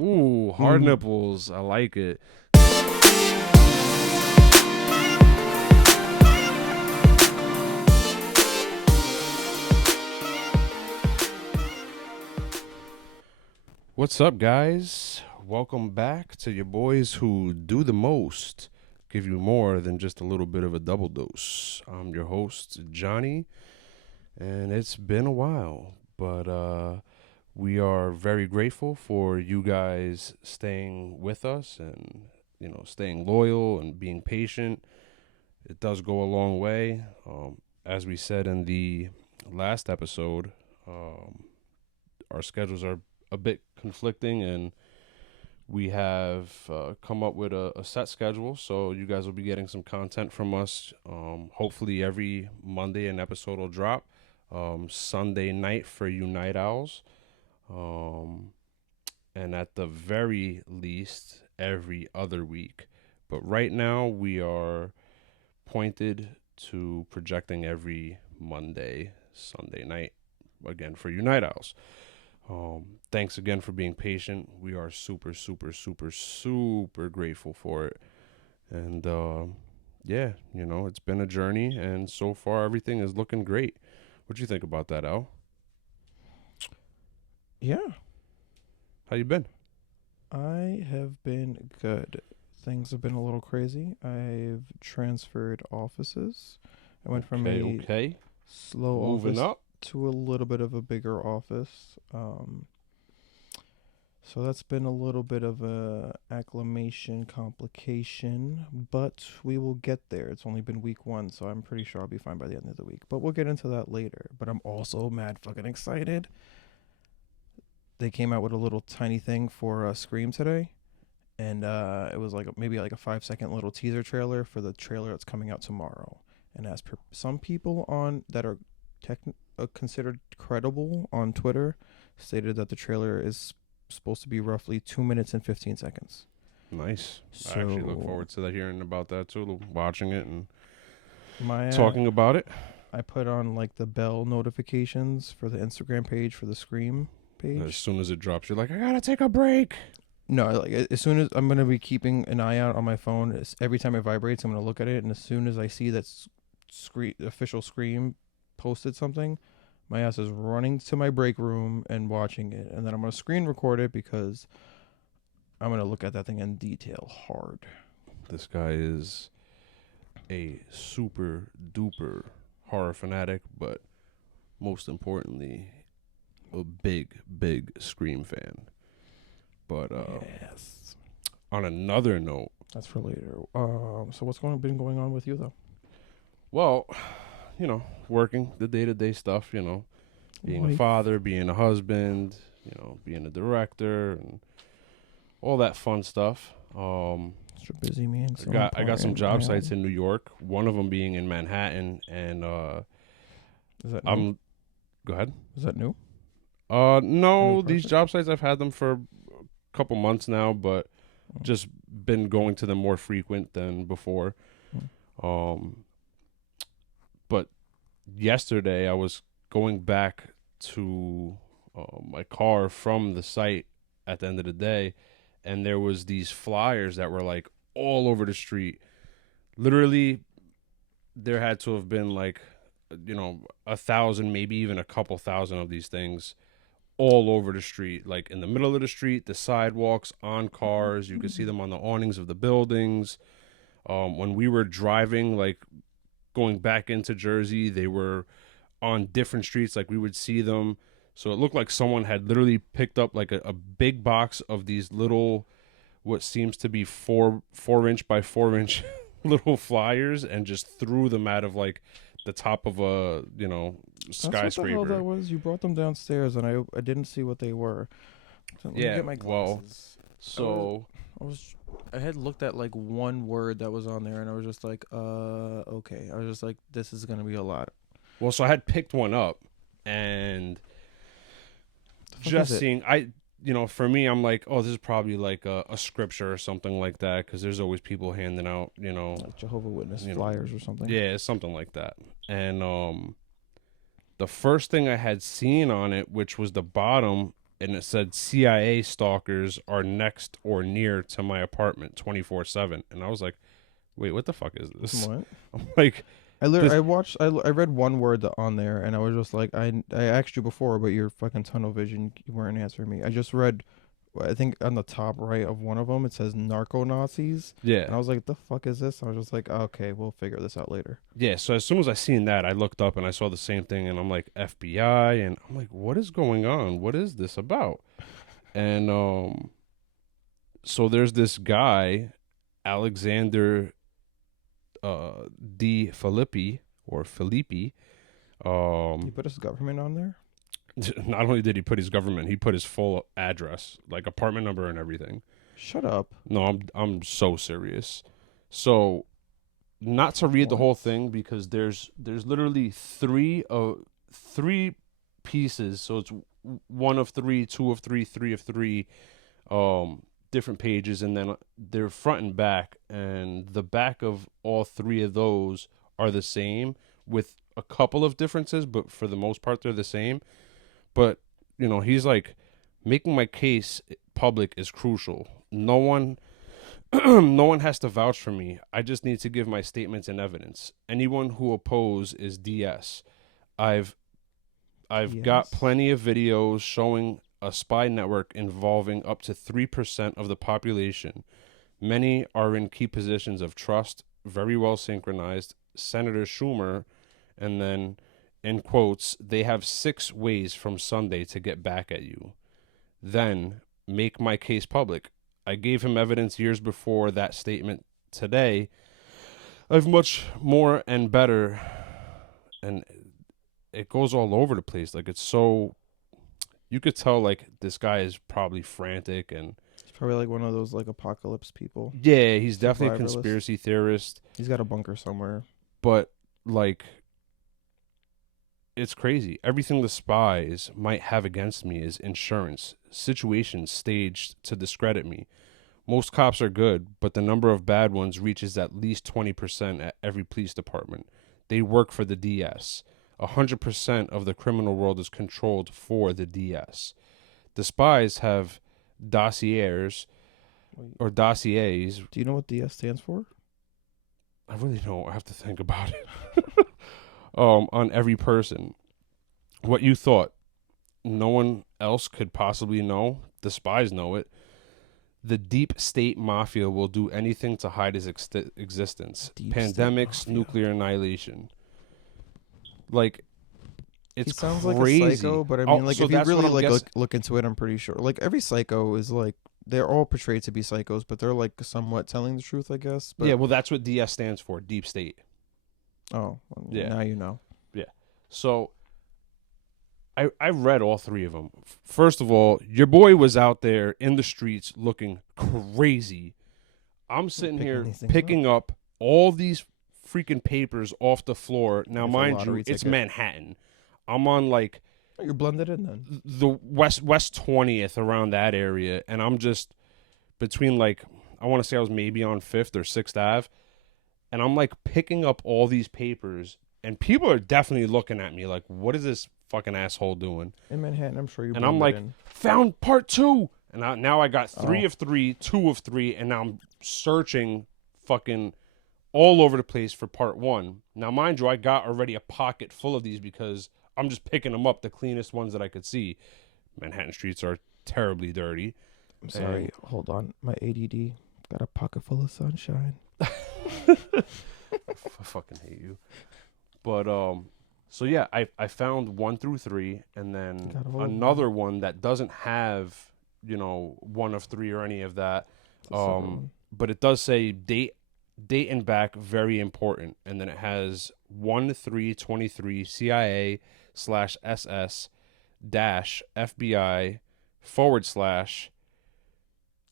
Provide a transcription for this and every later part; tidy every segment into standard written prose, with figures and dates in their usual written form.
Ooh, hard nipples. I like it. What's up, guys? Welcome back to your boys who do the most, give you more than just a little bit of a double dose. I'm your host, Johnny, and it's been a while, but we are very grateful for you guys staying with us and, staying loyal and being patient. It does go a long way. As we said in the last episode, our schedules are a bit conflicting, and we have come up with a set schedule, so you guys will be getting some content from us. Hopefully every Monday an episode will drop. Sunday night for you night owls. And at the very least, every other week. But right now, we are pointed to projecting every Monday, Sunday night, again, for you night owls. Thanks again for being patient. We are super, super, super, super grateful for it. And yeah, it's been a journey, and so far everything is looking great. What do you think about that, Al? Yeah, How you been? I have been good. Things have been a little crazy. I've transferred offices. I went from a Okay. slow Moving office up. to a little bit of a bigger office. So that's been a little bit of a acclimation complication, but we will get there. It's only been week 1, so I'm pretty sure I'll be fine by the end of the week. But we'll get into that later. But I'm also mad fucking excited. They came out with a little tiny thing for Scream today, and it was like maybe like a 5-second little teaser trailer for the trailer that's coming out tomorrow. And as per some people on that are considered credible on Twitter, stated that the trailer is supposed to be roughly 2 minutes and 15 seconds. Nice. So I actually look forward to that, hearing about that too, watching it and my talking about it. I put on like the bell notifications for the Instagram page for the Scream page. As soon as it drops, you're like, I gotta take a break. No, like as soon as I'm gonna be keeping an eye out on my phone, every time it vibrates, I'm gonna look at it, and as soon as I see that official Scream posted something, my ass is running to my break room and watching it, and then I'm gonna screen record it because I'm gonna look at that thing in detail hard. This guy is a super duper horror fanatic, but most importantly, a big, big Scream fan. But Yes, on another note, that's for later. So what's been going on with you though? well, working the day-to-day stuff, being a father, being a husband, being a director, and all that fun stuff. You're busy, man. I got some job sites in New York. One of them being in Manhattan, and is that new? Go ahead. Is that new? No, these job sites, I've had them for a couple months now, but just been going to them more frequent than before. But yesterday I was going back to my car from the site at the end of the day, and there was these flyers that were like all over the street. Literally, there had to have been like 1,000, maybe even a couple thousand of these things all over the street, like in the middle of the street, the sidewalks, on cars. You could see them on the awnings of the buildings. When we were driving, like going back into Jersey, they were on different streets. Like we would see them. So it looked like someone had literally picked up like a big box of these little, what seems to be 4-inch by 4-inch little flyers, and just threw them out of like the top of a skyscraper. That's what the hell that was. You brought them downstairs, and I didn't see what they were. So let me get my glasses. So I had looked at like one word that was on there, and I was just like, okay. I was just like, this is gonna be a lot. Well, so I had picked one up, and just seeing, for me, I'm like, oh, this is probably like a scripture or something like that, because there's always people handing out, like Jehovah's Witness flyers or something. Yeah, something like that. And the first thing I had seen on it, which was the bottom, and it said CIA stalkers are next or near to my apartment 24/7. And I was like, wait, what the fuck is this? What? I'm like, I this, watched. I read one word on there, and I was just like, I asked you before, but your fucking tunnel vision, you weren't answering me. I just read, I think on the top right of one of them, it says narco Nazis, and yeah. I was like, the fuck is this? I was just like, okay, we'll figure this out later. Yeah, so as soon as I seen that, I looked up and I saw the same thing, and I'm like, FBI, and I'm like, what is going on? What is this about? And so there's this guy, Alexander D. Filippi or Filippi. You put his government on there? Not only did he put his government, he put his full address, like apartment number and everything. Shut up. No, I'm so serious. So, not to read the whole What? thing because there's literally three pieces. So it's one of three, two of three, three of three, different pages, and then they're front and back, and the back of all three of those are the same with a couple of differences, but for the most part they're the same. But he's like, making my case public is crucial. No one no one has to vouch for me. I just need to give my statements and evidence. Anyone who oppose is DS. I've got Yes. plenty of videos showing a spy network involving up to 3% of the population. Many are in key positions of trust, very well synchronized. Senator Schumer, and then in quotes, they have 6 ways from Sunday to get back at you. Then make my case public. I gave him evidence years before that statement. Today, I have much more and better, and it goes all over the place. Like, it's so, you could tell like this guy is probably frantic, and He's probably like one of those like apocalypse people. yeah, he's definitely a Survivalist. conspiracy theorist. He's got a bunker somewhere. But like, it's crazy. Everything the spies might have against me is insurance, situations staged to discredit me. Most cops are good, but the number of bad ones reaches at least 20% at every police department. They work for the DS. 100% of the criminal world is controlled for the DS. The spies have dossiers Wait, or dossiers. do you know what DS stands for? I really don't. I have to think about it. On every person. What you thought no one else could possibly know, the spies know it. The deep state mafia will do anything to hide his existence. Deep state Pandemics, mafia. nuclear annihilation. Like, it's He sounds crazy. like a psycho, but I Oh, mean, like so if you that's what really I'm like guessing. look into it, I'm pretty sure. Like every psycho is like they're all portrayed to be psychos, but they're like somewhat telling the truth, I guess. But Yeah, well, that's what DS stands for, deep state. oh, well, Yeah. now you know. So I read all 3 of them. First of all, your boy was out there in the streets looking crazy. I'm sitting Picking here these things picking up all these freaking papers off the floor. Now, Like a mind you, lottery it's ticket. Manhattan. I'm on like Oh, you're blended in then. the West 20th, around that area, and I'm just between like, I want to say I was maybe on 5th or 6th Ave, and I'm like picking up all these papers, and people are definitely looking at me like, what is this fucking asshole doing? In Manhattan, I'm sure you. And I'm blended like, in. found part 2, and now I got 3 Oh. of 3, 2 of 3, and now I'm searching fucking all over the place for part 1. Now, mind you, I got already a pocket full of these because I'm just picking them up, the cleanest ones that I could see. Manhattan streets are terribly dirty. I'm sorry. Hold on, my ADD got a pocket full of sunshine. I fucking hate you. But so yeah, I found 1 through 3, and then Got a hold of another one that doesn't have 1 of 3 or any of that. It's the second one. But it does say date and back, very important, and then it has 1/3/23 CIA/SS FBI / Is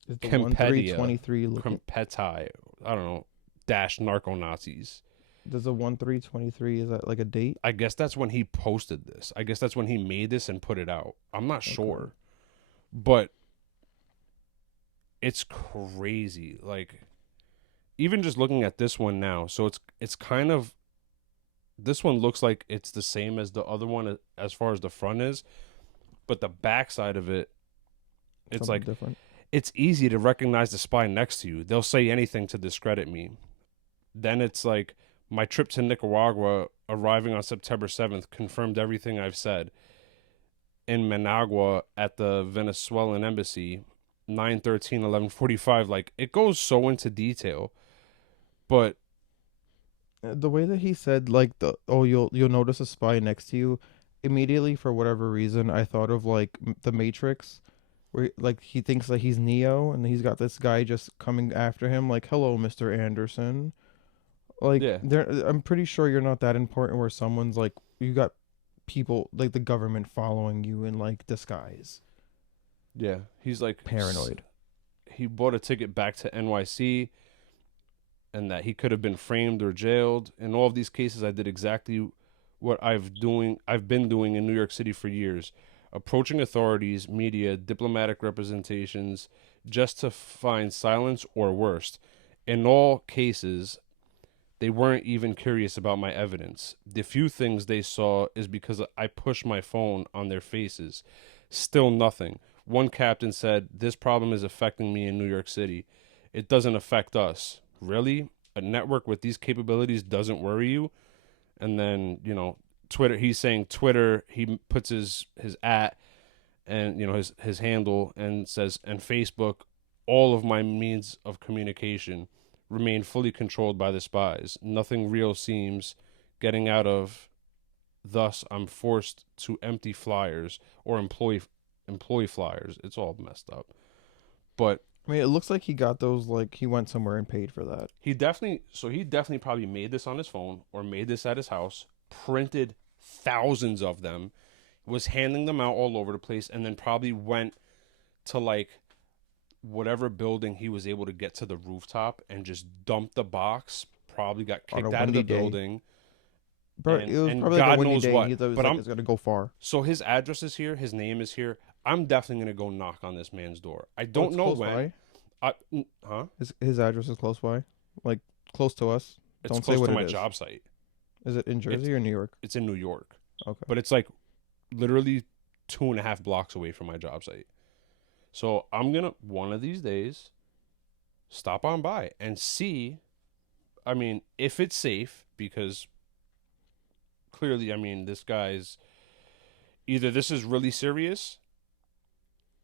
the Compedia. 1/3/23 look? competi, I don't know, dash narco Nazis. Does the 1/3/23 is that like a date? I guess that's when he posted this. I guess that's when he made this and put it out. I'm not sure. But it's crazy. Like, even just looking at this one now, so it's kind of, this one looks like it's the same as the other one as far as the front is, but the back side of it It's Something like different. it's easy to recognize the spy next to you. They'll say anything to discredit me. Then it's like my trip to Nicaragua arriving on September 7th confirmed everything I've said. In Managua at the Venezuelan embassy, 9/13/11:45. Like, it goes so into detail. But The way that he said like you'll notice a spy next to you, immediately for whatever reason I thought of like the Matrix, where like he thinks that he's Neo and he's got this guy just coming after him like, hello, Mr. Anderson. Like yeah, I'm pretty sure you're not that important where someone's like you got people like the government following you in like disguise. yeah. He's like, Paranoid. he bought a ticket back to NYC and that he could have been framed or jailed. In all of these cases, I did exactly what I've been doing in New York City for years, approaching authorities, media, diplomatic representations, just to find silence or worse. In all cases, they weren't even curious about my evidence. The few things they saw is because I pushed my phone on their faces. Still nothing. One captain said, "This problem is affecting me in New York City. It doesn't affect us." Really? A network with these capabilities doesn't worry you? And then, Twitter, he's saying Twitter, he puts his at and, his handle and says, and Facebook, all of my means of communication remain fully controlled by the spies. Nothing real seems getting out of. Thus, I'm forced to empty flyers or employee flyers. It's all messed up. But I mean, it looks like he got those like he went somewhere and paid for that. he definitely probably made this on his phone or made this at his house, printed thousands of them, was handing them out all over the place, and then probably went to like whatever building he was able to get to the rooftop and just dumped the box. Probably got On a kicked out of windy the day. building, But it was and probably like a God windy knows day and what. he thought it was But like I'm it's gonna go far. so his address is here, his name is here. I'm definitely gonna go knock on this man's door. I Oh, don't it's know close when. by. Huh? His address is close by, like close to us. It's Don't say close what to it my is. job site. Is it in It's Jersey or New York? it's in New York, Okay. but it's like literally 2.5 blocks away from my job site. So I'm gonna one of these days stop on by and see. I mean, if it's safe, because clearly, I mean, this guy's either this is really serious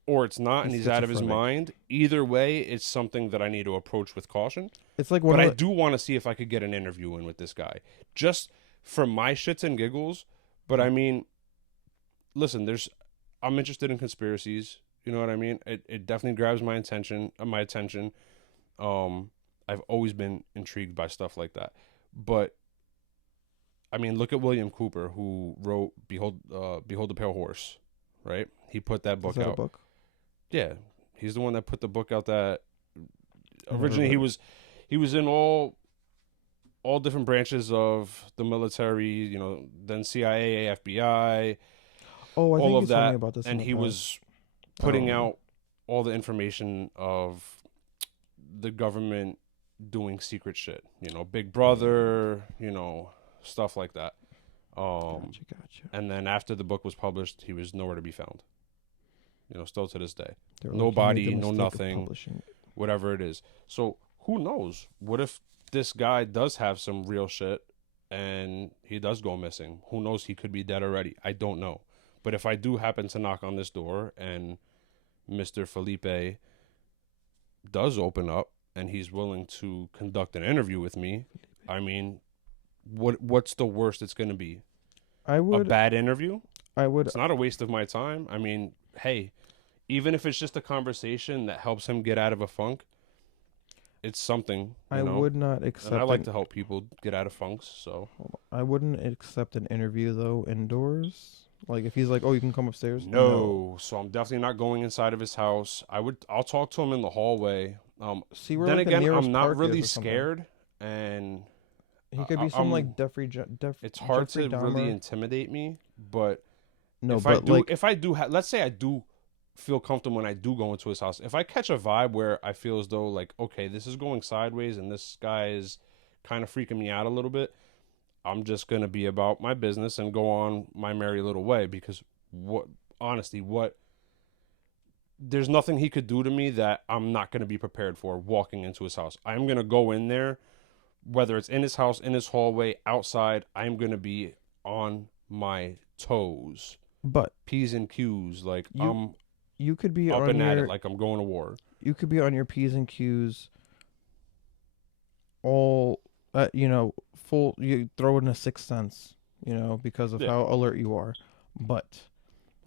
or it's not and He's he's out of his schizophrenic. mind. Either way, it's something that I need to approach with caution. It's like one But of I the. do want to see if I could get an interview in with this guy, just for my shits and giggles. But I mean, listen, I'm interested in conspiracies. You know what I mean? It definitely grabs my attention. Um, I've always been intrigued by stuff like that. But I mean, look at William Cooper, who wrote Behold the Pale Horse, right? He put that Is book that a out. book? Yeah, he's the one that put the book out that I never originally read it. he was in all different branches of the military, then CIA, FBI, Oh, I all think you of told me that, about this in and the he past. was I don't putting remember. out all the information of the government doing secret shit, Big Brother, stuff like that. Gotcha. And then after the book was published, he was nowhere to be found. Still to this day, They were no like, you made the body, no mistake of nothing, publishing. whatever it is. So who knows? What if this guy does have some real shit and he does go missing? Who knows? He could be dead already. I don't know. But if I do happen to knock on this door and Mr. Felipe does open up and he's willing to conduct an interview with me, I mean, what's the worst it's going to be? I A would. bad interview? I would. It's not a waste of my time. I mean, hey, even if it's just a conversation that helps him get out of a funk, it's something, I would not And I accept like an. to help people get out of funks, so. Hold on. I wouldn't accept an interview though indoors. Like if he's like, "Oh, you can come upstairs." No. No, so I'm definitely not going inside of his house. I'll talk to him in the hallway. See where Then like the again, I'm nearest not park really is or something. scared, and He could be some like it's hard Jeffrey to really Dahmer. intimidate me. But No, but like let's say I do feel comfortable when I do go into his house. If I catch a vibe where I feel as though like, okay, this is going sideways and this guy is kind of freaking me out a little bit, I'm just gonna be about my business and go on my merry little way. Because honestly, what there's nothing he could do to me that I'm not going to be prepared for walking into his house. I'm going to go in there, whether it's in his house, in his hallway, outside. I'm going to be on my toes, But P's and Q's. Like, you I'm you could be up on and at it your like I'm going to war. P's and Q's all full. You throw in a sixth sense, because of Yeah. how alert you are. But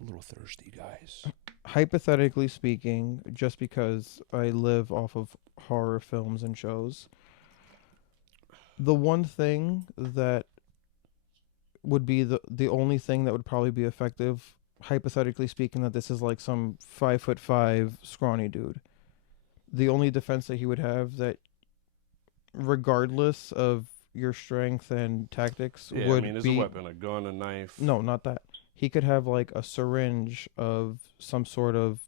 A little thirsty, guys. hypothetically speaking, just because I live off of horror films and shows, the one thing that would be the only thing that would probably be effective, hypothetically speaking, that this is like some 5'5" scrawny dude. The only defense that he would have, that regardless of your strength and tactics, Yeah, I mean, would there's a be, weapon, a gun, a knife. no, not that. He could have like a syringe of some sort of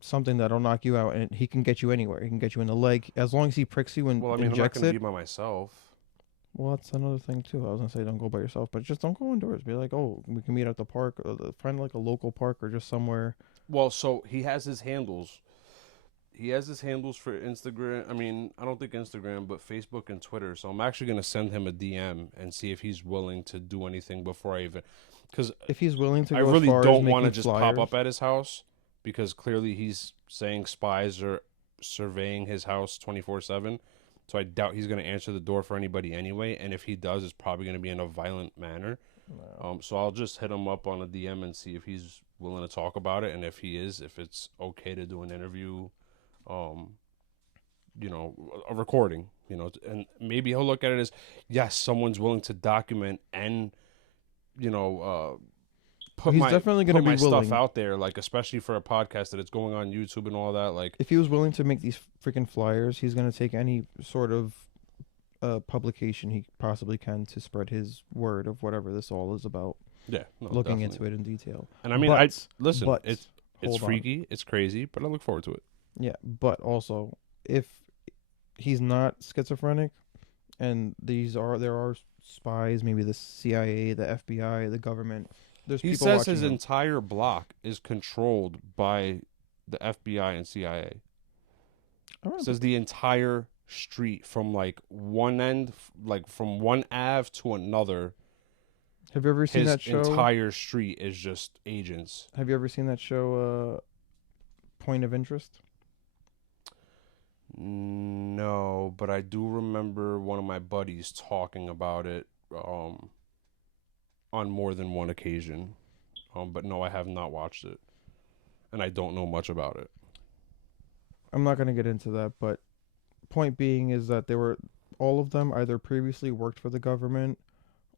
something that'll knock you out, and he can get you anywhere. He can get you in the leg as long as he pricks you and Well, I mean, I'm not injects going to it. be by myself. Well, that's another thing too. I was gonna say don't go by yourself, but just don't go indoors. Be like, oh, we can meet at the park, or find like a local park or just somewhere. Well, so he has his handles. He has his handles for Instagram. I mean, I don't think Instagram, but Facebook and Twitter. So I'm actually going to send him a DM and see if he's willing to do anything before I even. Because If he's willing to I go really as far don't as want to making just flyers, pop up at his house because clearly he's saying spies are surveying his house 24/7. So I doubt he's going to answer the door for anybody anyway. And if he does, it's probably going to be in a violent manner. no. So I'll just hit him up on a DM and see if he's willing to talk about it. And if he is, if it's okay to do an interview, um, a recording, and maybe he'll look at it as, yes, someone's willing to document and, you know, He's definitely going to put my be stuff willing. out there, like, especially for a podcast that it's going on YouTube and all that. Like, If he was willing to make these freaking flyers, he's going to take any sort of publication he possibly can to spread his word of whatever this all is about. yeah, no, Looking definitely. into it in detail. And I mean, listen, but it's hold on. freaky, it's crazy, but I look forward to it. Yeah, but also if he's not schizophrenic, and there are spies, maybe the CIA, the FBI, the government. There's He people says watching his him. entire block is controlled by the FBI and CIA. I don't know. Says the entire street from like one end, like from one Ave to another. Have you ever seen His that show? entire street is just agents. Have you ever seen that show, Point of Interest? No, but I do remember one of my buddies talking about it on more than one occasion. But no, I have not watched it, and I don't know much about it. I'm not going to get into that, but point being is that all of them either previously worked for the government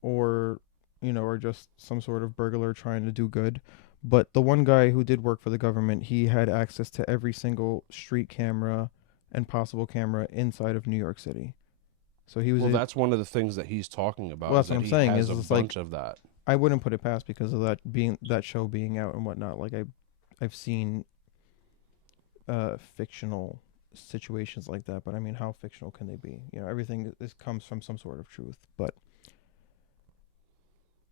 or, are just some sort of burglar trying to do good. But the one guy who did work for the government, he had access to every single street camera and possible camera inside of New York City. So he was. Well, that's one of the things that he's talking about. Well, that's is what that I'm saying, He has is a it's like- bunch of that. I wouldn't put it past because of that show being out and whatnot. Like I've seen fictional situations like that, but I mean, how fictional can they be? Everything comes from some sort of truth. But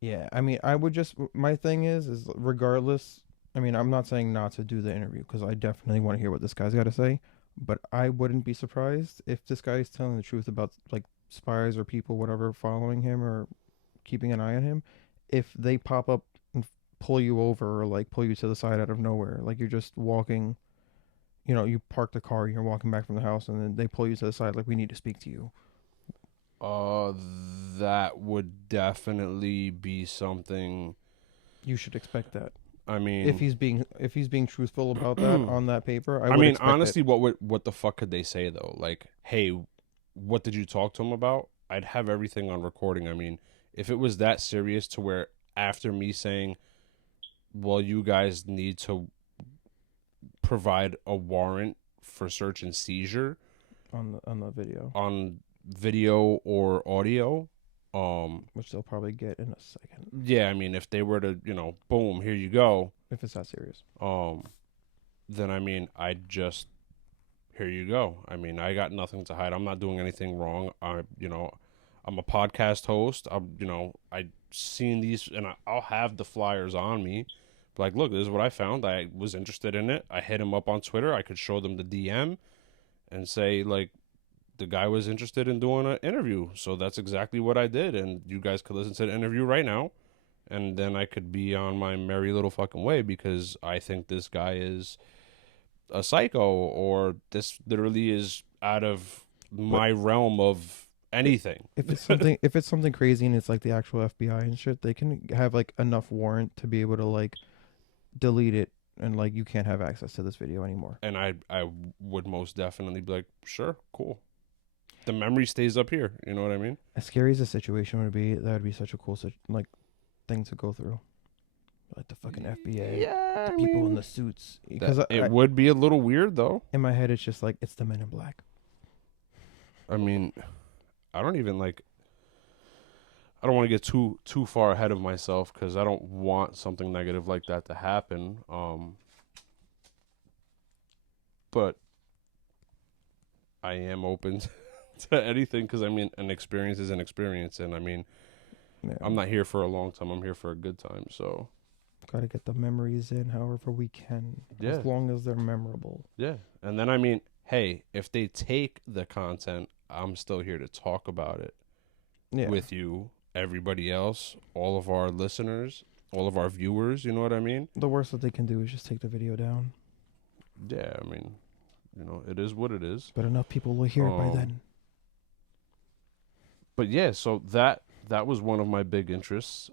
yeah, I mean, I would just my thing is regardless. I mean, I'm not saying not to do the interview because I definitely want to hear what this guy's got to say. But I wouldn't be surprised if this guy is telling the truth about like spies or people, whatever, following him or keeping an eye on him. If they pop up and pull you over or like pull you to the side out of nowhere, like you're just walking, you park the car, you're walking back from the house, and then they pull you to the side, like we need to speak to you. That would definitely be something. You should expect that. I mean, If he's being truthful about that on that paper, I I would mean, expect honestly, it. what the fuck could they say though? Like, hey, what did you talk to him about? I'd have everything on recording. I mean, if it was that serious to where after me saying, well, you guys need to provide a warrant for search and seizure on the video, on video or audio, which they'll probably get in a second yeah, I mean, if they were to, boom, here you go, if it's that serious. then I mean, I'd just, here you go. I mean, I got nothing to hide. I'm not doing anything wrong. I'm a podcast host. I seen these, and I'll have the flyers on me, Like, look, this is what I found. I was interested in it. I hit him up on Twitter. I could show them the DM and say, like, the guy was interested in doing an interview. So that's exactly what I did. And you guys could listen to the interview right now. And then I could be on my merry little fucking way because I think this guy is a psycho, or this literally is out of But my realm of anything. if it's something crazy and it's like the actual FBI and shit, they can have like enough warrant to be able to like delete it and like you can't have access to this video anymore. And I would most definitely be like, sure, cool. The memory stays up here. You know what I mean? As scary as the situation would be, that would be such a cool like thing to go through. Like the fucking FBI, Yeah, the people in the suits. Because it would be a little weird though. in my head, it's just like it's the Men in Black. I mean, I don't even like. I don't want to get too far ahead of myself because I don't want something negative like that to happen. But I am open to anything because I mean, an experience is an experience, and I mean, Yeah, I'm not here for a long time. I'm here for a good time. So gotta get the memories in, however we can, yeah, as long as they're memorable. yeah. And then I mean, hey, if they take the content, I'm still here to talk about it Yeah, with you, everybody else, all of our listeners, all of our viewers. You know what I mean? the worst that they can do is just take the video down. Yeah, I mean, it is what it is. But enough people will hear it by then. But yeah, so that was one of my big interests.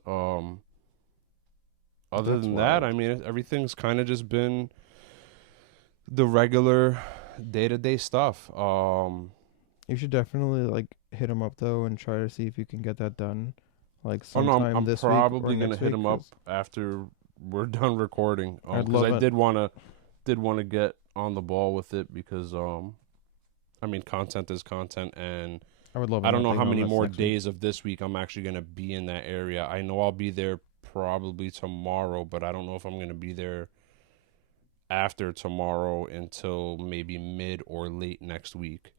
Other That's than that, wild. I mean, everything's kind of just been the regular day-to-day stuff. You should definitely like hit him up though and try to see if you can get that done, like Oh no, sometime I'm this week or probably gonna next hit week. him up 'Cause after we're done recording. I'd Because love I it. did wanna get on the ball with it because I mean, content is content, and I would love. I don't an know update how on many this more next week. days of this week I'm actually gonna be in that area. I know I'll be there probably tomorrow, but I don't know if I'm gonna be there after tomorrow until maybe mid or late next week.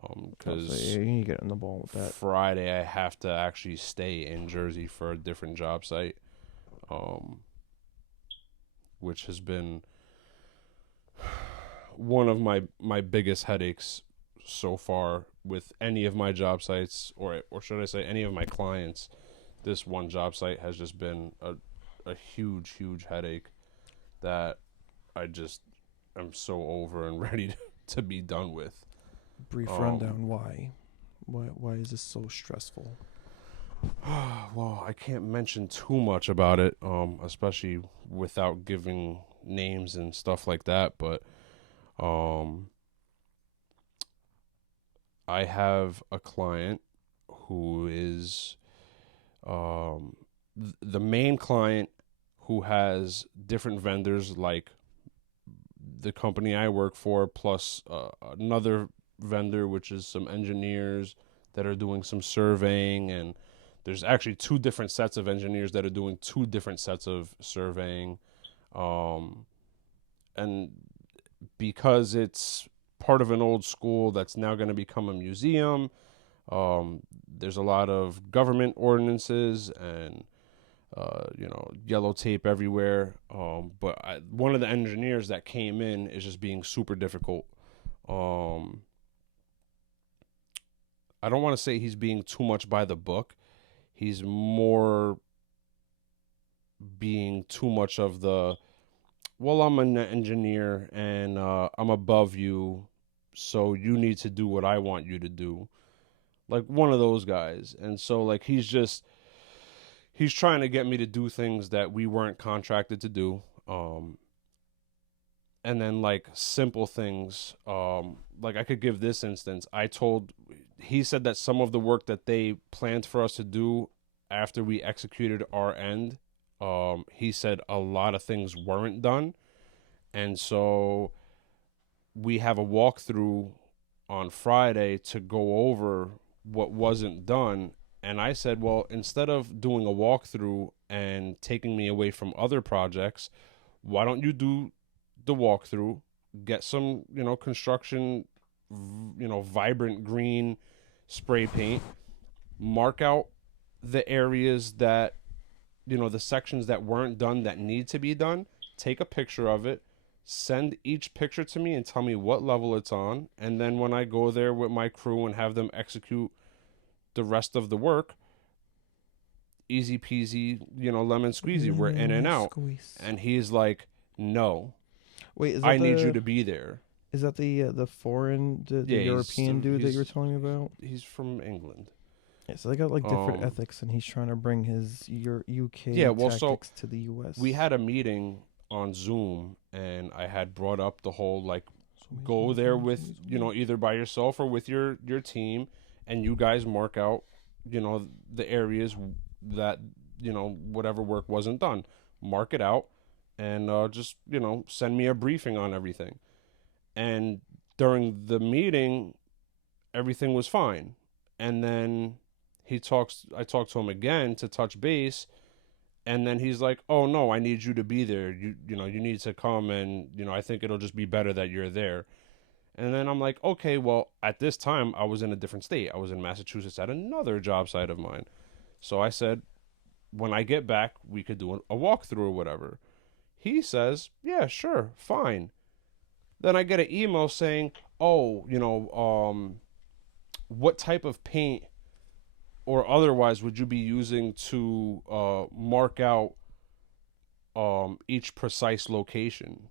So Because yeah, you need to get on the ball with that. Friday I have to actually stay in Jersey for a different job site, um, which has been one of my biggest headaches so far with any of my job sites, or should I say any of my clients. This one job site has just been a huge headache that I just am so over and ready to be done with. Brief rundown. Why is this so stressful? Well, I can't mention too much about it, especially without giving names and stuff like that. But I have a client who is the main client who has different vendors like the company I work for, plus another vendor, which is some engineers that are doing some surveying. And there's actually two different sets of engineers that are doing two different sets of surveying. And because it's part of an old school that's now going to become a museum, there's a lot of government ordinances and yellow tape everywhere. But one of the engineers that came in is just being super difficult. I don't want to say he's being too much by the book. He's more being too much of the, well, I'm an engineer and I'm above you, so you need to do what I want you to do. Like one of those guys. And so like he's trying to get me to do things that we weren't contracted to do. And then like simple things, like I could give this instance. He said that some of the work that they planned for us to do after we executed our end, he said a lot of things weren't done. And so we have a walkthrough on Friday to go over what wasn't done. And I said, well, instead of doing a walkthrough and taking me away from other projects, why don't you do the walkthrough, get some, construction, vibrant green spray paint, mark out the areas that the sections that weren't done that need to be done, take a picture of it, send each picture to me and tell me what level it's on, and then when I go there with my crew and have them execute the rest of the work, easy peasy, lemon squeezy, we're in and Lemon out. squeeze. And he's like, "No, Wait, I need you to be there." the foreign the Yeah, European dude that you were telling me about? he's from England. Yeah, so they got like different Um, ethics, and he's trying to bring his your yeah, UK well, so tactics to the US. we had a meeting on Zoom, and I had brought up the whole like go there with either by yourself or with your team, and you guys mark out the areas that whatever work wasn't done, mark it out, and just send me a briefing on everything. And during the meeting, everything was fine, and then I talked to him again to touch base, and then he's like, "Oh no, I need you to be there. You need to come, and I think it'll just be better that you're there." And then I'm like, "Okay, well, at this time I was in a different state. I was in Massachusetts at another job site of mine." So I said, "When I get back, we could do a walkthrough or whatever." He says, "Yeah, sure, fine." Then I get an email saying, "Oh, what type of paint or otherwise would you be using to mark out each precise location?"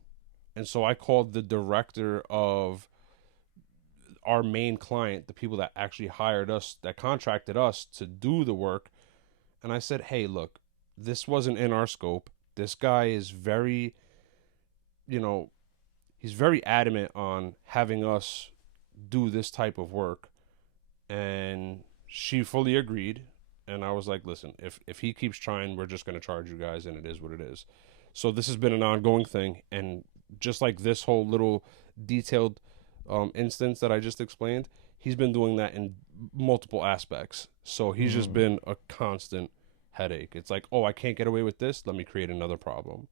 And so I called the director of our main client, the people that actually hired us, that contracted us to do the work. And I said, "Hey, look, this wasn't in our scope. This guy is very, you know, he's very adamant on having us do this type of work." And she fully agreed. And I was like, "Listen, if he keeps trying, we're just going to charge you guys, and it is what it is." So this has been an ongoing thing. And just like this whole little detailed instance that I just explained, he's been doing that in multiple aspects. So he's just been a constant headache. It's like, "Oh, I can't get away with this. Let me create another problem."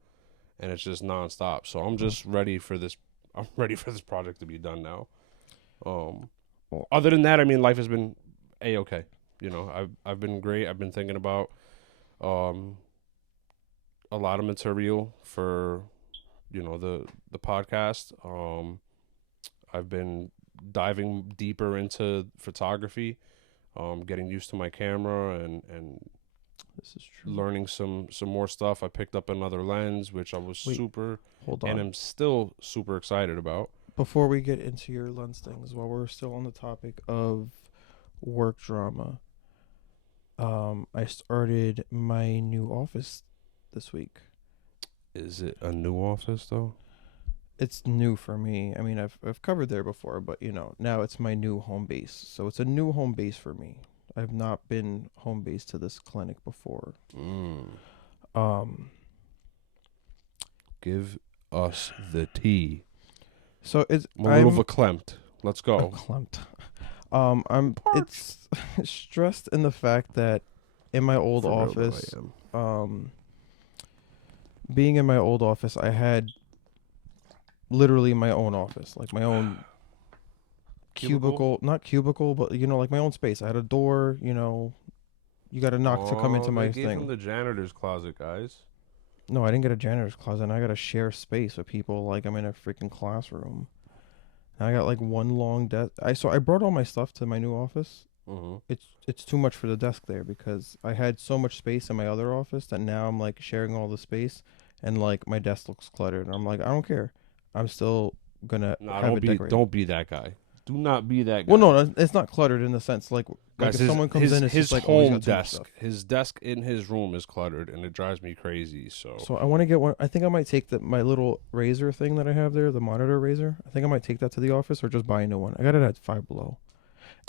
And it's just nonstop. So I'm just ready for this. I'm ready for this project to be done now. Um, Other than that, I mean, life has been a-okay. I've been great. I've been thinking about um, a lot of material for the podcast. I've been diving deeper into photography, getting used to my camera and This is true. learning some more stuff. I picked up another lens, which I was Hold and on. I'm still super excited about. Before we get into your lens things, while we're still on the topic of work drama, I started my new office this week. Is it a new office though? It's new for me. I mean, I've covered there before, but now it's my new home base. So it's a new home base for me. I've not been home base to this clinic before. Um, Give us the tea. so I'm a little verklempt. Let's go. Verklempt. It's stressed in the fact that in my old For real, though, office, I am. being in my old office, I had literally my own office, like my own cubicle, not cubicle, but like my own space. I had a door, you got to knock to come into my They gave thing. him the janitor's closet, guys. No, I didn't get a janitor's closet. And I got to share space with people like I'm in a freaking classroom. And I got like one long desk. I brought all my stuff to my new office. Mm-hmm. It's too much for the desk there because I had so much space in my other office that now I'm like sharing all the space and like my desk looks cluttered. And I'm like, I don't care. I'm still gonna Nah, have it decorated. don't be that guy. Do not be that guy. Well, no, it's not cluttered in the sense like Guys, if someone comes in, it's his just like home he's got too much desk, stuff. his desk in his room is cluttered, and it drives me crazy. So I want to get one. I think I might take my little razor thing that I have there, the monitor razor. I think I might take that to the office or just buy a new one. I got it at Five Below.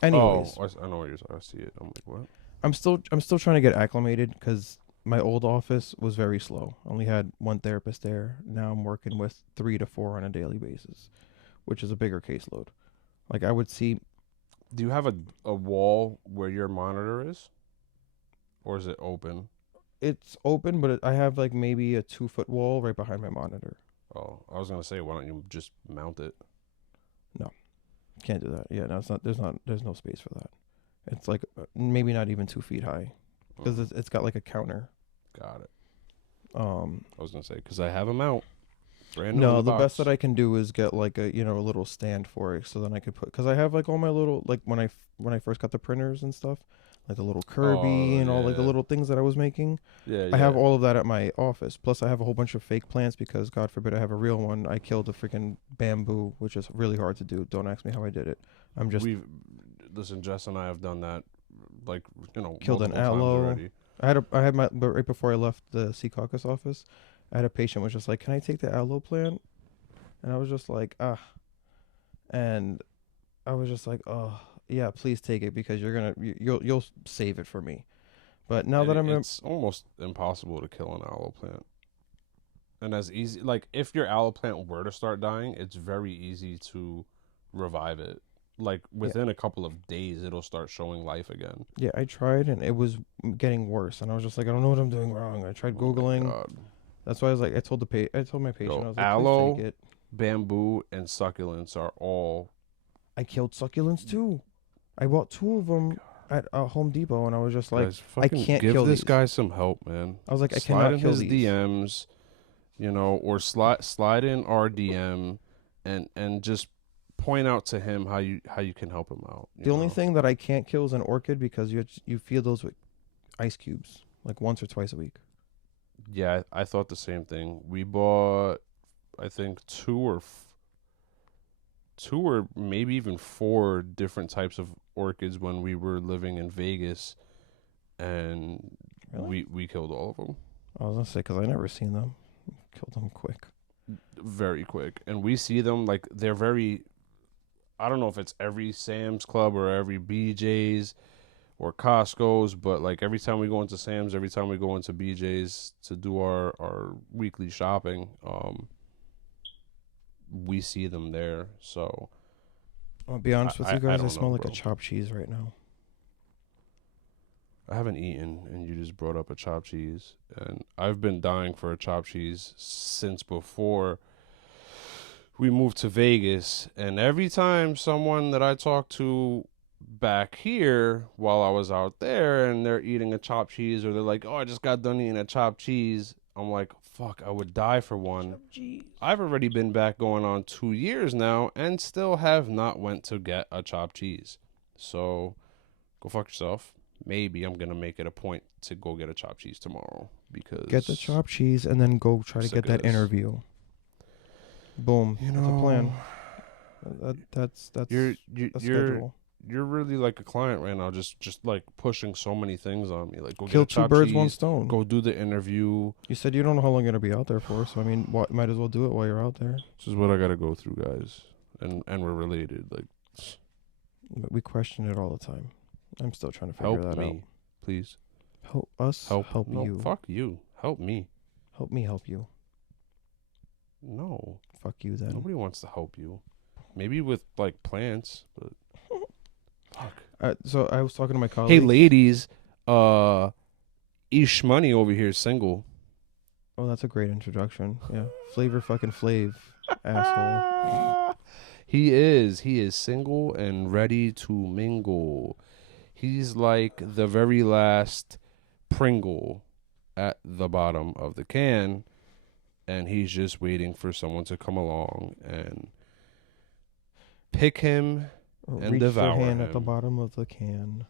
Anyways, I know what you're talking. I see it. I'm like, what? I'm still trying to get acclimated because my old office was very slow. I only had one therapist there. Now I'm working with 3 to 4 on a daily basis, which is a bigger caseload. Like I would see. Do you have a wall where your monitor is, or is it open? It's open, but I have like maybe a 2-foot wall right behind my monitor. Oh, I was gonna say, why don't you just mount it? No, can't do that. Yeah, no, it's not. There's no space for that. It's like maybe not even 2 feet high because it's got like a counter. Got it. Um, I was gonna say because I have them out, brand new in no, the the best box. that I can do is get like a a little stand for it, so then I could put because I have like all my little like when I first got the printers and stuff, like the little Kirby Oh and all like the yeah, little things that I was making. yeah, I have yeah. all of that at my office. Plus, I have a whole bunch of fake plants because God forbid I have a real one. I killed a freaking bamboo, which is really hard to do. Don't ask me how I did it. I'm just We've listen, Jess and I have done that, like killed an multiple times aloe. already. I had my but right before I left the Sea Caucus office, I had a patient was just like, "Can I take the aloe plant?" And I was just like, "Ah." And I was just like, "Oh, yeah, please take it because you'll save it for me." But now And that I'm it's almost impossible to kill an aloe plant. And as easy, like if your aloe plant were to start dying, it's very easy to revive it. Like yeah, within a couple of days, it'll start showing life again. yeah, I tried and it was getting worse and I was just like, "I don't know what I'm doing wrong." I tried Oh my googling. god. That's why I was like I told my patient Yo, I was like, "Please take aloe, it." bamboo, and succulents are all. I killed succulents too. I bought two of them at Home Depot and I was just like, Guys, "I fucking can't give kill this these." guy some help, man. I was like, "I Slide cannot in kill his these." DMs, or slide in our DM, and just point out to him how you can help him out. The only thing that I can't kill is an orchid because you feed those with ice cubes like once or twice a week. Yeah, I thought the same thing. We bought, I think, two or maybe even four different types of orchids when we were living in Vegas, and Really? we killed all of them I was gonna say because I never seen them. Killed them quick. very quick. And we see them like they're very. I don't know if it's every Sam's Club or every BJ's or Costco's, but like every time we go into Sam's, every time we go into BJ's to do our weekly shopping, we see them there. So I'll be honest with you I guys. I don't smell know, like a bro. chopped cheese right now. I haven't eaten, and you just brought up a chopped cheese, and I've been dying for a chopped cheese since before we moved to Vegas. And every time someone that I talk to back here while I was out there and they're eating a chopped cheese, or they're like, "Oh, I just got done eating a chopped cheese," I'm like, "Fuck, I would die for one." Chopped cheese. I've already been back going on 2 years now, and still have not went to get a chopped cheese. So go fuck yourself. Maybe I'm gonna make it a point to go get a chopped cheese tomorrow Get the because chopped cheese and then go try I'm to sick get of that this. interview. Boom. You That's a know, plan. That's you're a you're schedule. you're really like a client right now, just like pushing so many things on me. Like go get Kill a two chopped birds, one cheese, stone. go do the interview. You said you don't know how long you're gonna be out there for, so I mean, might as well do it while you're out there. This is what I gotta go through, guys, and we're related. Like, But we question it all the time. I'm still trying to figure help that out. me, please. Help us. Help No, you. fuck you. Help me. Help me. Help you. No, Fuck you then. nobody wants to help you. Maybe with like plants, but fuck. So I was talking to my Hey, colleague. ladies, Ish Money over here is single. Oh, that's a great introduction. Yeah, Flavor fucking Flav, asshole. He is. He is single and ready to mingle. He's like the very last Pringle at the bottom of the can, and he's just waiting for someone to come along and pick him and Reach their devour hand at the him. bottom of the can.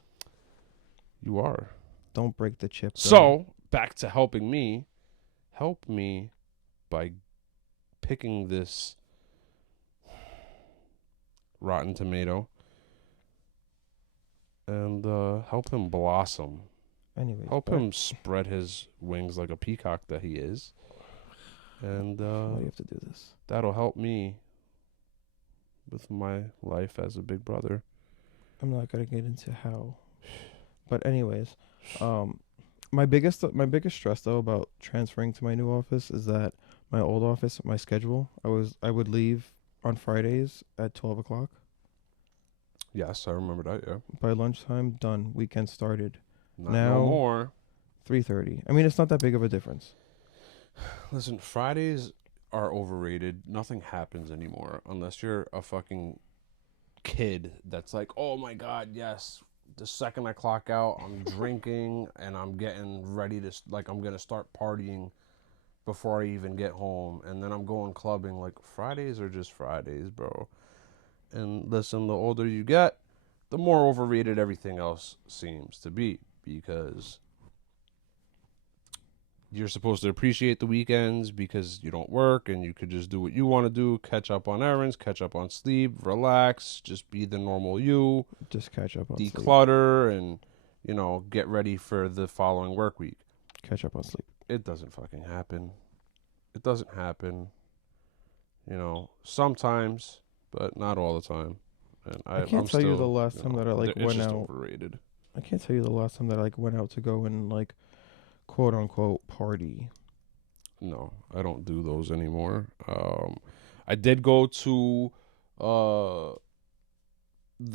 You are. Don't break the chip. Though. So, back to helping me. Help me by picking this rotten tomato and help him blossom. Anyways, Help him spread his wings like a peacock that he is. And why do you have to do this? that'll help me with my life as a big brother. I'm not gonna get into how. But anyways, my biggest stress though about transferring to my new office is that my old office, my schedule, I would leave on Fridays at 12 o'clock. Yes, I remember that, yeah. By lunchtime, done. Weekend started. Not Now- no more. 3:30. I mean, it's not that big of a difference. Listen, Fridays are overrated. Nothing happens anymore unless you're a fucking kid that's like, "Oh my god, yes, the second I clock out, I'm drinking and I'm getting ready to, like, I'm going to start partying before I even get home. And then I'm going clubbing. Like, Fridays are just Fridays, bro. And listen, the older you get, the more overrated everything else seems to be, because you're supposed to appreciate the weekends because you don't work and you could just do what you want to do, catch up on errands, catch up on sleep, relax, just be the normal you, Just catch up on sleep. declutter, and, get ready for the following work week. Catch up on sleep. It doesn't fucking happen. It doesn't happen. Sometimes, but not all the time. And I can't I'm tell you still, the last time that I like it's went just out. overrated. I can't tell you the last time that I like went out to go and like quote unquote party. No, I don't do those anymore. I did go to the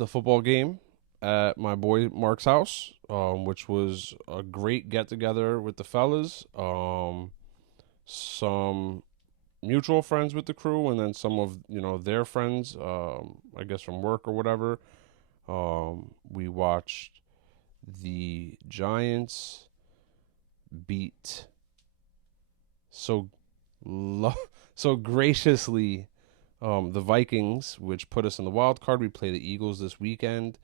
football game at my boy Mark's house, which was a great get together with the fellas. Some mutual friends with the crew, and then some of their friends, I guess from work or whatever. We watched the Giants beat so so graciously the Vikings, which put us in the wild card. We play the Eagles this weekend,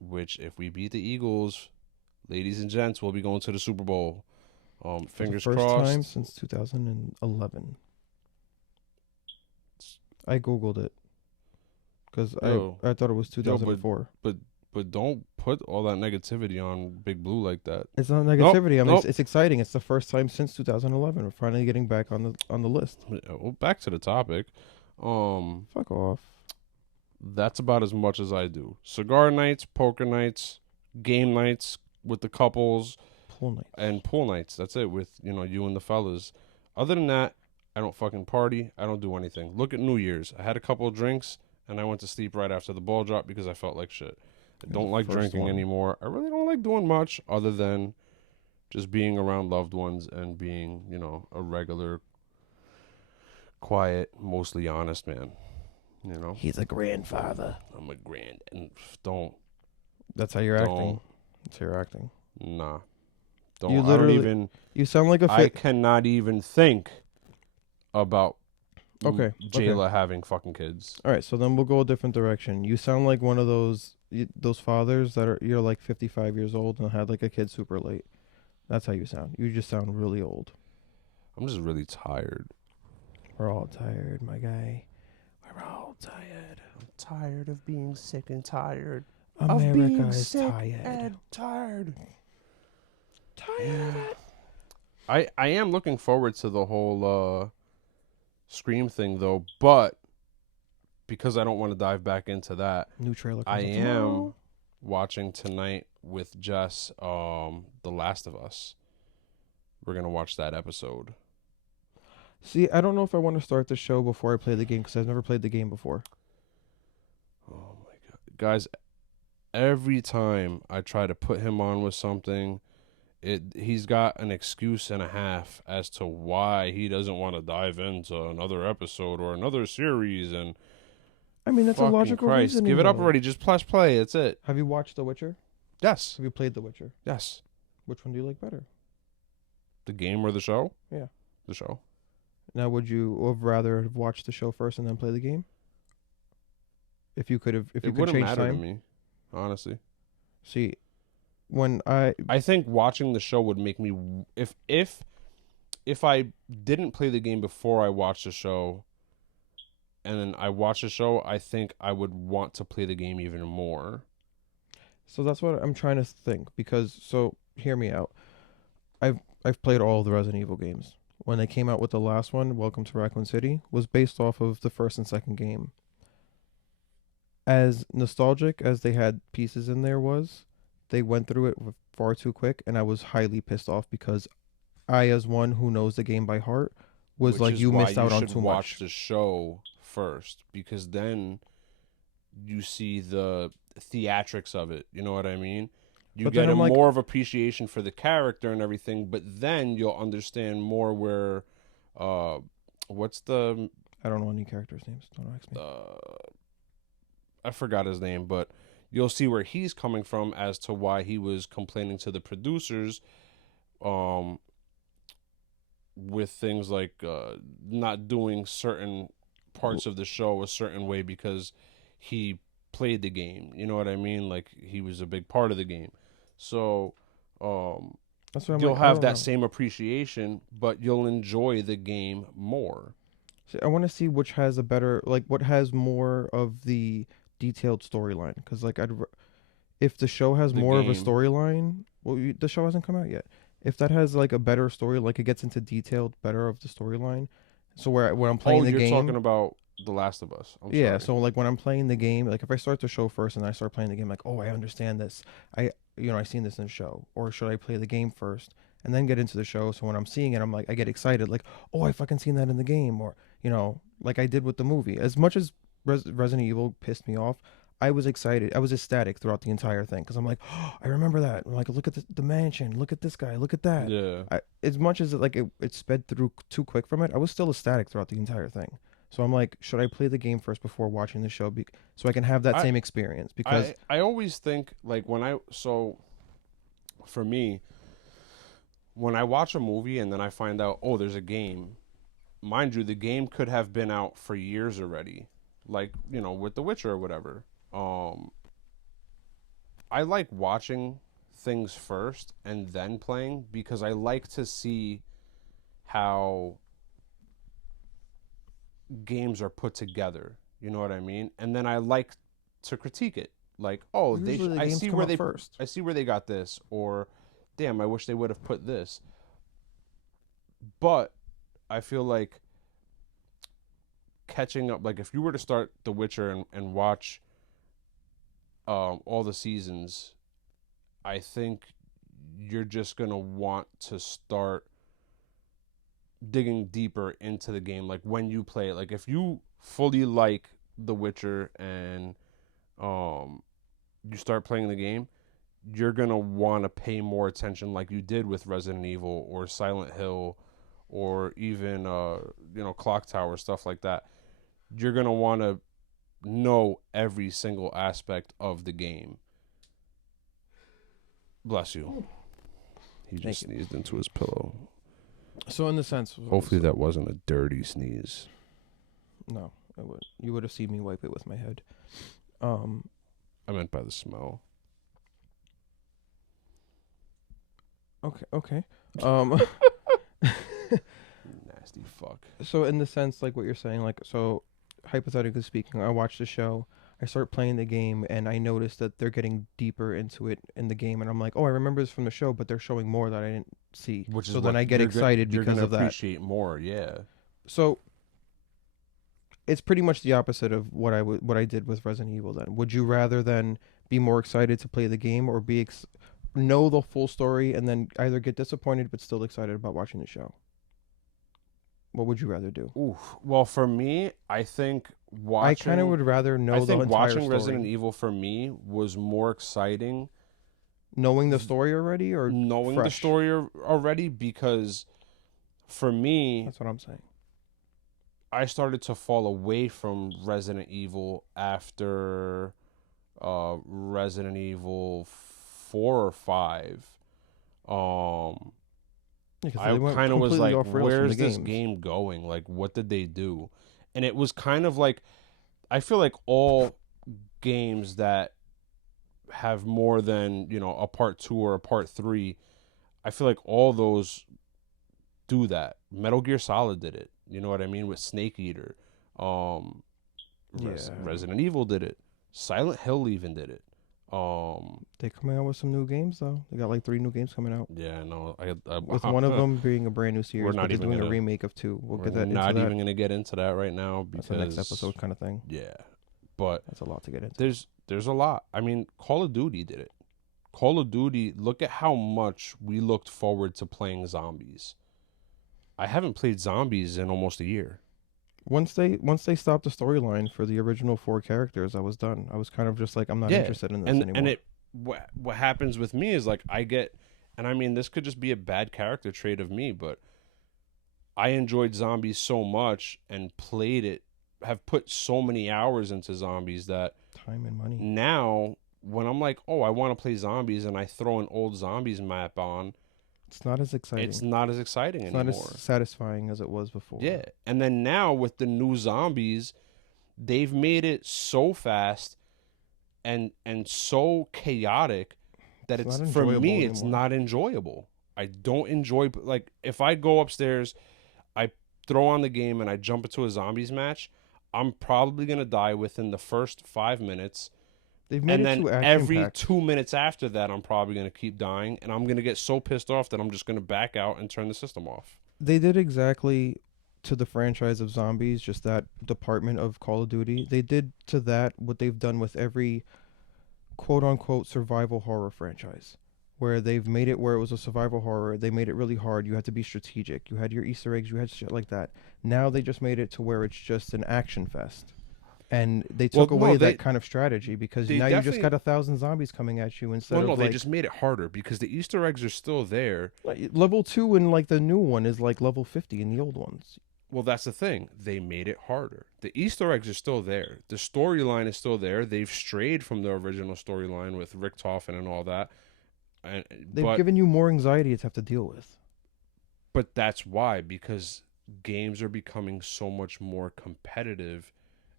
which if we beat the Eagles, ladies and gents, we'll be going to the Super Bowl. For the Fingers first crossed. time since 2011. I googled it because I thought it was 2004. But don't put all that negativity on Big Blue like that. It's not negativity. I mean, Nope. it's exciting. It's the first time since 2011. We're finally getting back on the list. Well, back to the topic. Fuck off. That's about as much as I do. Cigar nights, poker nights, game nights with the couples, Pool nights. and pool nights. That's it with, you and the fellas. Other than that, I don't fucking party. I don't do anything. Look at New Year's. I had a couple of drinks and I went to sleep right after the ball drop because I felt like shit. I don't like drinking anymore. I really don't like doing much other than just being around loved ones and being, a regular, quiet, mostly honest man. He's a grandfather. I'm a grand and don't. That's how you're acting. That's how you're acting. Nah. Don't. You I don't literally- even. You sound like a I cannot even think about. Okay, Jayla having fucking kids. All right, so then we'll go a different direction. You sound like one of those fathers that you're like 55 years old and had like a kid super late. That's how you sound. You just sound really old. I'm just really tired. We're all tired, my guy. We're all tired. I'm tired of being sick and tired. America is tired. And tired. Tired. I am looking forward to the whole Scream thing though, but because I don't want to dive back into that, New trailer I comes out am tomorrow. watching tonight with Jess The Last of Us. We're going to watch that episode. See, I don't know if I want to start the show before I play the game because I've never played the game before. Oh my god. Guys, every time I try to put him on with something, he's got an excuse and a half as to why he doesn't want to dive into another episode or another series. And I mean, that's a logical reason. Give it up already. Just press play. That's it. Have you watched The Witcher? Yes. Have you played The Witcher? Yes. Which one do you like better? The game or the show? Yeah. The show. Now, would you have rather have watched the show first and then play the game? If you could have, if you could change matter time. to me, honestly. See, when I think watching the show would make me if I didn't play the game before I watched the show, and then I watched the show, I think I would want to play the game even more. So that's what I'm trying to think because hear me out. I've played all the Resident Evil games. When they came out with the last one, Welcome to Raccoon City, was based off of the first and second game. As nostalgic as they had pieces in there they went through it far too quick, and I was highly pissed off because I, as one who knows the game by heart, was Which like, is you why missed out on should too watch much. the show first, because then you see the theatrics of it. You know what I mean? You get more of appreciation for the character and everything, but then you'll understand more where, what's the... I don't know any characters' names. Don't ask me. I forgot his name, but you'll see where he's coming from as to why he was complaining to the producers, um, with things like not doing certain parts of the show a certain way because he played the game. You know what I mean? Like he was a big part of the game. So That's what I'm you'll like. I have don't that know. same appreciation, but you'll enjoy the game more. See, I want to see which has a better, like, what has more of the detailed storyline. Because, like, if the show has The more of a game. storyline, well, the show hasn't come out yet. If that has like a better story, like it gets into detailed better of the storyline, so where when I'm Oh, playing the you're talking game, about The Last of Us. I'm yeah. sorry. So like when I'm playing the game, like if I start the show first and I start playing the game, like oh I understand this, I I seen this in the show, or should I play the game first and then get into the show? So when I'm seeing it, I'm like I get excited, like oh I fucking seen that in the game, or like I did with the movie. As much as Resident Evil pissed me off, I was excited. I was ecstatic throughout the entire thing because I'm like, oh, I remember that. I'm like, look at the mansion. Look at this guy. Look at that. Yeah. As much as it sped through too quick from it, I was still ecstatic throughout the entire thing. So I'm like, should I play the game first before watching the show, so I can have that I same experience? Because I always think like for me, when I watch a movie and then I find out, oh, there's a game, mind you, the game could have been out for years already, like with The Witcher or whatever. Um, I like watching things first and then playing because I like to see how games are put together. You know what I mean? And then I like to critique it. Like, oh, usually the I games see come where out first. they got this, or damn, I wish they would have put this. But I feel like catching up, like if you were to start The Witcher and watch all the seasons, I think you're just gonna want to start digging deeper into the game. Like when you play it, like if you fully like The Witcher and um, you start playing the game, you're gonna want to pay more attention, like you did with Resident Evil or Silent Hill, or even Clock Tower, stuff like that. You're gonna want to know every single aspect of the game. Bless you. He Thank just you. sneezed into his pillow. So in the sense, Hopefully that wasn't a dirty sneeze. no, you would have seen me wipe it with my head. Um, I meant by the smell. okay. Um, Nasty fuck. so in the sense, like what you're saying, like so, hypothetically speaking, I watch the show, I start playing the game, and I notice that they're getting deeper into it in the game, and I'm like, oh, I remember this from the show, but they're showing more that I didn't see. Which is So then what I get excited you're because gonna of that. appreciate more. Yeah. So it's pretty much the opposite of what I did with Resident Evil. Then, would you rather then be more excited to play the game, or know the full story and then either get disappointed but still excited about watching the show? What would you rather do? Ooh. Well, for me, I think I kind of would rather I know the think entire watching Resident story, Evil for me was more exciting knowing the story already, or knowing the fresh. story already, because for me, That's what I'm saying. I started to fall away from Resident Evil after Resident Evil 4 or 5. Um Yeah, because I they went kind of was completely like, off rails from the where's this games. game going? Like, what did they do? And it was kind of like, I feel like all games that have more than, a part 2 or a part 3, I feel like all those do that. Metal Gear Solid did it. You know what I mean? With Snake Eater. Um, Yeah, Resident Evil did it. Silent Hill even did it. they coming out with some new games though. They got like 3 new games coming out. Yeah, no, With one of them being a brand new we're series, but not they're even doing a gonna remake of 2. We'll we're get that into not that. even gonna get into that right now That's because the next episode kind of thing. yeah, but That's a lot to get into. there's a lot. I mean, Call of Duty did it. Call of Duty. Look at how much we looked forward to playing zombies. I haven't played zombies in almost a year. Once they stopped the storyline for the original 4 characters, I was done. I was kind of just like, I'm not Yeah, interested in this and anymore. what happens with me is like I get, and I mean this could just be a bad character trait of me, but I enjoyed zombies so much and played it, have put so many hours into zombies that Time and money. now when I'm like, oh, I want to play zombies, and I throw an old zombies map on, It's not as it's exciting. not as exciting It's not as anymore. satisfying as it was Yeah. before. And then now with the new zombies, they've made it so fast and so chaotic that It's not it's, for enjoyable me, it's anymore. not enjoyable. I don't enjoy, like, if I go upstairs, I throw on the game and I jump into a zombies match, I'm probably going to die within the first 5 minutes. They've made And it then too action every packed. 2 minutes after that, I'm probably going to keep dying. And I'm going to get so pissed off that I'm just going to back out and turn the system off. They did exactly to the franchise of zombies, just that department of Call of Duty. They did to that what they've done with every quote unquote survival horror franchise, where they've made it where it was a survival horror. They made it really hard. You had to be strategic. You had your Easter eggs. You had shit like that. Now they just made it to where it's just an action fest. And they Well, took no, away they that kind of strategy because they now you just definitely. got 1,000 zombies coming at you instead Well, no, of they like, just made it harder because the Easter eggs are still there. level 2 and like the new one is like level 50 in the old ones. Well, that's the thing. They made it harder. The Easter eggs are still there. The storyline is still there. They've strayed from the original storyline with Rick Toffin and all that. And They've given you more anxiety to have to deal with. but that's why, because games are becoming so much more competitive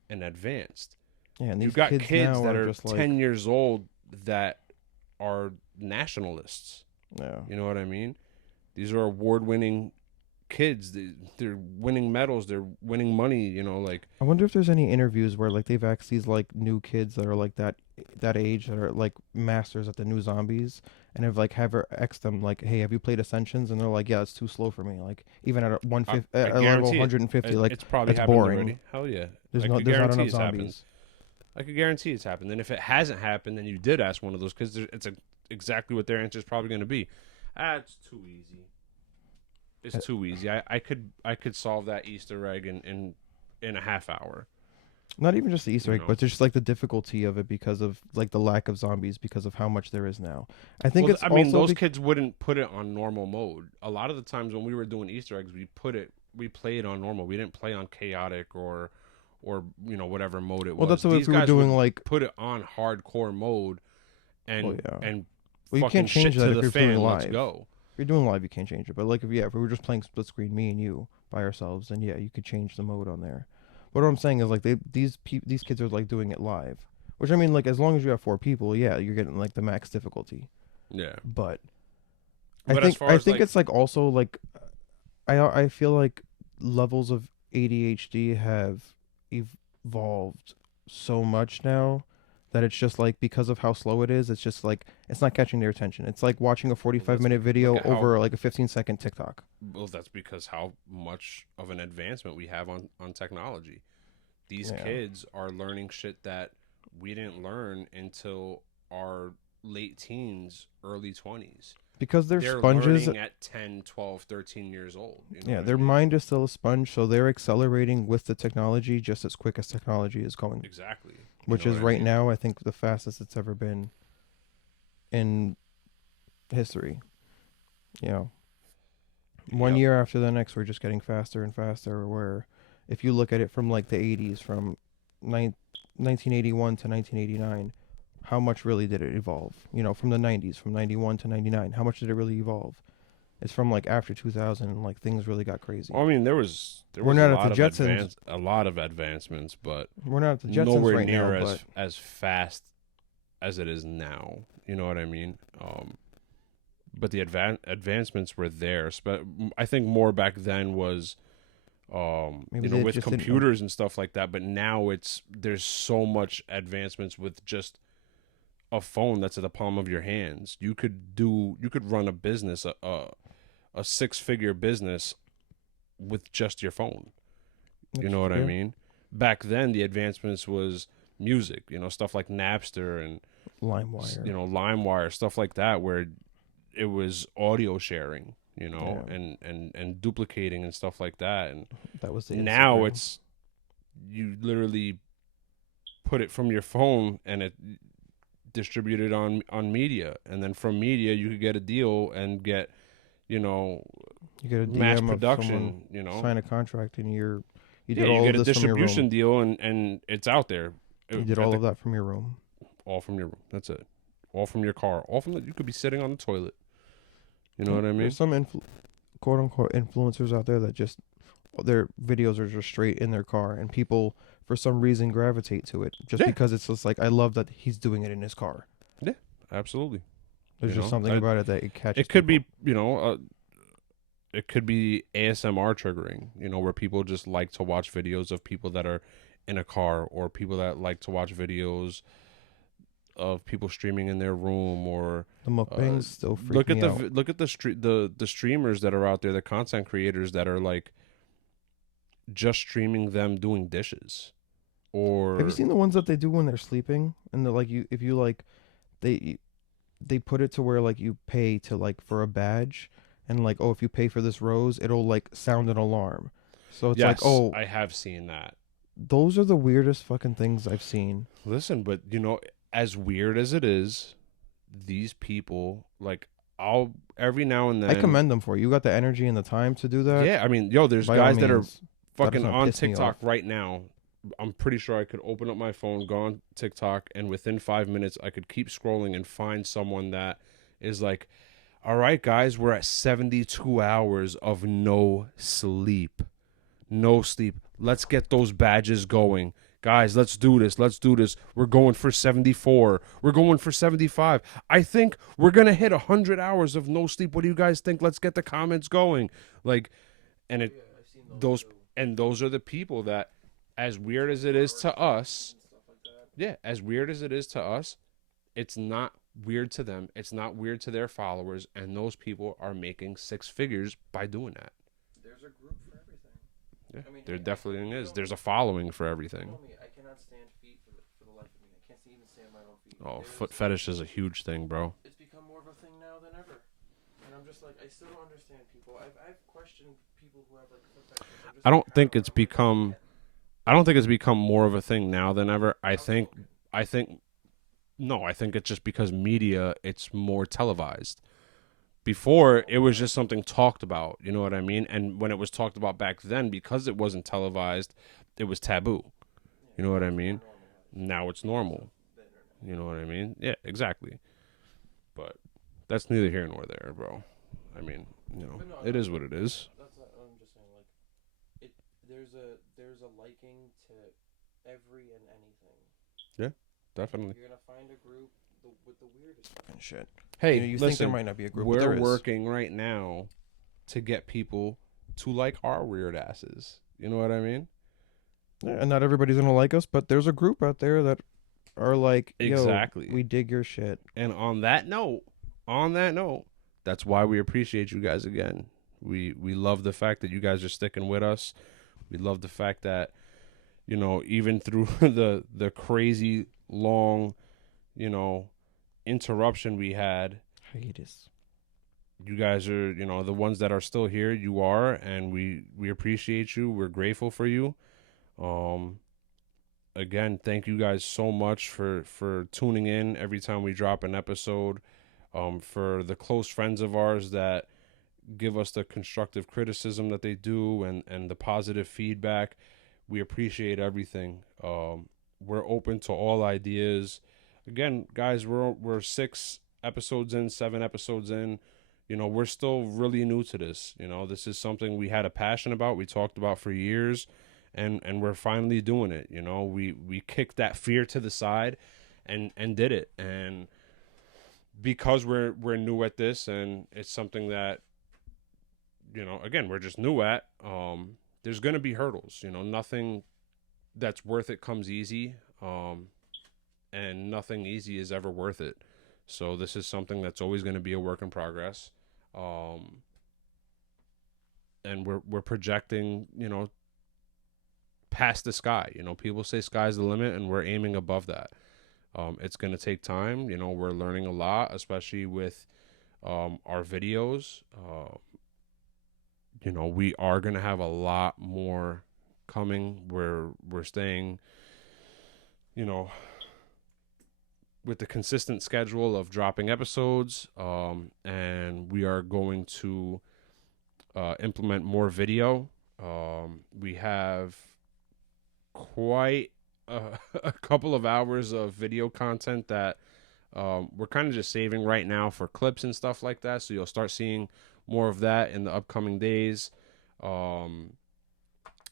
and advanced. Yeah, and You these got kids kids now that are are just like, 10 years old that are nationalists. yeah. You know what I mean? These are award-winning kids. They're winning medals. They're winning money. You know, like, I wonder if there's any interviews where like they've asked these like new kids that are like that age that are like masters at the new zombies and have like have asked them like, hey, have you played Ascensions? And they're like, yeah, it's too slow for me. Like even at a I, 150, I at a level guarantee it. 150, like It's probably that's happened boring. already. Hell yeah. There's I no could there's not guarantee enough it's happened. zombies. I could guarantee it's happened. And if it hasn't happened, then you did ask one of those kids. It's exactly what their answer is probably going to be. It's too easy. It's too easy. I could solve that Easter egg in a half hour. Not even just the Easter You egg, know. but just like the difficulty of it because of like the lack of zombies because of how much there is now. I think it's I mean, also those kids wouldn't put it on normal mode. A lot of the times when we were doing Easter eggs, we played on normal. We didn't play on chaotic or whatever mode it was. well, that's what These if we were guys doing would like, put it on hardcore mode well, and yeah. and Well, you fucking can't change shit that to if the you're fan. doing Let's live. go. If you're doing live, you can't change it. But like if we were just playing split screen, me and you by ourselves, then yeah, you could change the mode on there. But what I'm saying is like these kids are like doing it live, which I mean like as long as you have 4 people, yeah, you're getting like the max difficulty. Yeah. But But as far I as, think like, it's like also like I feel like levels of ADHD have evolved so much now that it's just like because of how slow it is, it's just like it's not catching their attention. It's like watching a 45-minute video look at how- over like a 15-second TikTok. Well, that's because how much of an advancement we have on technology. These Yeah. kids are learning shit that we didn't learn until our late teens, early 20s. Because they're They're sponges. learning at 10, 12, 13 years old. You know Yeah, what their I mean? mind is still a sponge, so they're accelerating with the technology just as quick as technology is going. Exactly. You Which know is what I right mean? now, I think, the fastest it's ever been in history. You know, one Yep. year after the next, we're just getting faster and faster. Where if you look at it from like the 80s, from 1981 to 1989, how much really did it evolve? You know, from the 90s, from 91 to 99, how much did it really evolve? It's from like after 2000, and like things really got crazy. Well, I mean, there was We're a not at lot the of Jetsons. a lot of advancements, but We're not at the Jetsons nowhere right near now, as but as fast as it is now. You know what I mean? But the advancements were there. I think more back then was, Maybe you know, they with just didn't- computers and stuff like that. But now there's so much advancements with just a phone that's at the palm of your hands. You could run a business, a 6-figure business with just your phone. You know what I mean? Back then, the advancements was music, you know, stuff like Napster and, LimeWire. you know, LimeWire, stuff like that, where it was audio sharing, you know, Yeah. and duplicating and stuff like that. And That was the now Instagram. it's, you literally put it from your phone and it distributed on media, and then from media you could get a deal and get, you know, You get a DM mass of production, someone you know, sign a contract and you yeah, did you all get of a this from your distribution room. deal and it's out there. You did all of that from your room. all from your room. That's it. All from your car. All from you could be sitting on the toilet. You know what I mean? There's some quote unquote influencers out there that just their videos are just straight in their car, and people for some reason gravitate to it just Yeah. because it's just like, I love that he's doing it in his car. Yeah, absolutely. There's just something about it that it catches. It could people. be, it could be ASMR triggering, where people just like to watch videos of people that are in a car, or people that like to watch videos of people streaming in their room, or The mukbangs still freak me out. look at the streamers that are out there, the content creators that are like just streaming them doing dishes. Or Have you seen the ones that they do when they're sleeping? And they're like, if you like, they put it to where like you pay to like for a badge, and like, oh, if you pay for this rose, it'll like sound an alarm. So it's like, yes, oh, I have seen that. those are the weirdest fucking things I've seen. Listen, but as weird as it is, these people, like, I'll every now and then I commend them for it. You got the energy and the time to do that. yeah, I mean, there's By all guys that are means, fucking doesn't on piss me TikTok off. right now. I'm pretty sure I could open up my phone, go on TikTok, and within 5 minutes I could keep scrolling and find someone that is like, all right, guys, we're at 72 hours of no sleep. No sleep. Let's get those badges going. Guys, let's do this. Let's do this. We're going for 74. We're going for 75. I think we're going to hit 100 hours of no sleep. What do you guys think? Let's get the comments going. Like, and it, those are the people that, as weird as it is to us, as weird as it is to us, it's not weird to them. It's not weird to their followers. And those people are making six figures by doing that. There's a group for everything. Yeah, there definitely is. There's a following for everything. I cannot stand feet for the life of me. I can't even stand my own feet. Oh, foot fetish is a huge thing, bro. It's become more of a thing now than ever. And I'm just like, I still don't understand people. I've questioned people who have like foot fetishes. I don't think it's become. I don't think it's become more of a thing now than ever. I think. No, I think it's just because media. It's more televised. Before, it was just something talked about. You know what I mean? And when it was talked about back then, because it wasn't televised, it was taboo. You know what I mean? Now it's normal. You know what I mean? Yeah, exactly. But that's neither here nor there, bro. I mean, it is what it is. That's not, I'm just saying, like, there's a liking to every and anything. Yeah, definitely. You're gonna find a group with the weirdest fucking shit. Hey, you listen, think there might not be a group, but there we're is. working right now to get people to like our weird asses. You know what I mean? Yeah, and not everybody's gonna like us, but there's a group out there that are like, yo, Exactly. we dig your shit. And on that note, that's why we appreciate you guys again. We love the fact that you guys are sticking with us. We love the fact that, even through the crazy long, interruption we had, Hiatus. you guys are, the ones that are still here. You are, and we appreciate you. We're grateful for you. Again, thank you guys so much for tuning in every time we drop an episode. For the close friends of ours that give us the constructive criticism that they do, and the positive feedback, we appreciate everything. We're open to all ideas. Again, guys, we're 6 episodes in, 7 episodes in. We're still really new to this. This is something we had a passion about. We talked about for years. And we're finally doing it. We kicked that fear to the side and did it. And because we're new at this, and it's something that, again, we're just new at, there's going to be hurdles. Nothing that's worth it comes easy. And nothing easy is ever worth it. So this is something that's always going to be a work in progress. And we're projecting, past the sky. People say sky's the limit, and we're aiming above that. It's going to take time. We're learning a lot, especially with our videos. We are going to have a lot more coming. We're staying, with the consistent schedule of dropping episodes, and we are going to implement more video. We have quite a couple of hours of video content that we're kind of just saving right now for clips and stuff like that. So you'll start seeing more of that in the upcoming days. Um,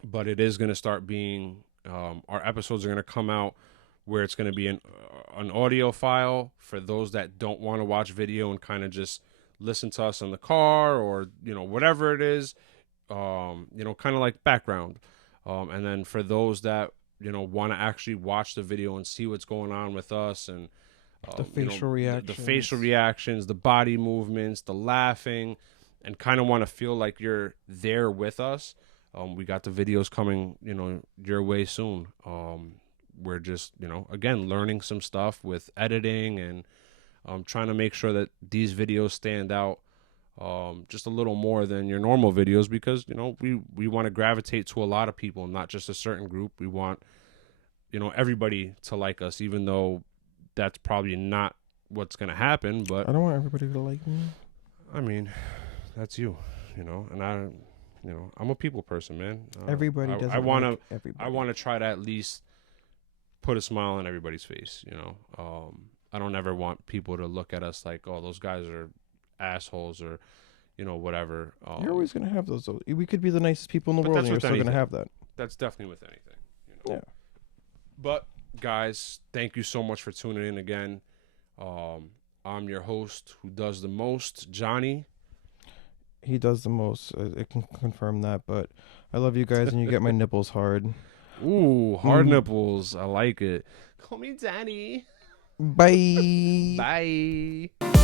but it is going to start being our episodes are going to come out where it's going to be an audio file for those that don't want to watch video and kind of just listen to us in the car or whatever it is, kind of like background. And then for those that want to actually watch the video and see what's going on with us and The facial reactions. the facial reactions, the body movements, the laughing, and kind of want to feel like you're there with us. We got the videos coming, your way soon. We're just, again, learning some stuff with editing and trying to make sure that these videos stand out just a little more than your normal videos because, we want to gravitate to a lot of people, not just a certain group. We want, everybody to like us, even though that's probably not what's going to happen. But I don't want everybody to like me. I mean, that's you, and I'm a people person, man. Everybody doesn't I want to. like everybody. I want to try to at least put a smile on everybody's face. I don't ever want people to look at us like, oh, those guys are assholes or, whatever. You're always gonna have those. We could be the nicest people in the But world, that's and you're with still anything. gonna have that. That's definitely with anything. Yeah. But guys, thank you so much for tuning in again. I'm your host who does the most, Johnny. He does the most. I can confirm that. But I love you guys, and you get my nipples hard. Ooh, hard nipples. I like it. Call me Danny. Bye. Bye.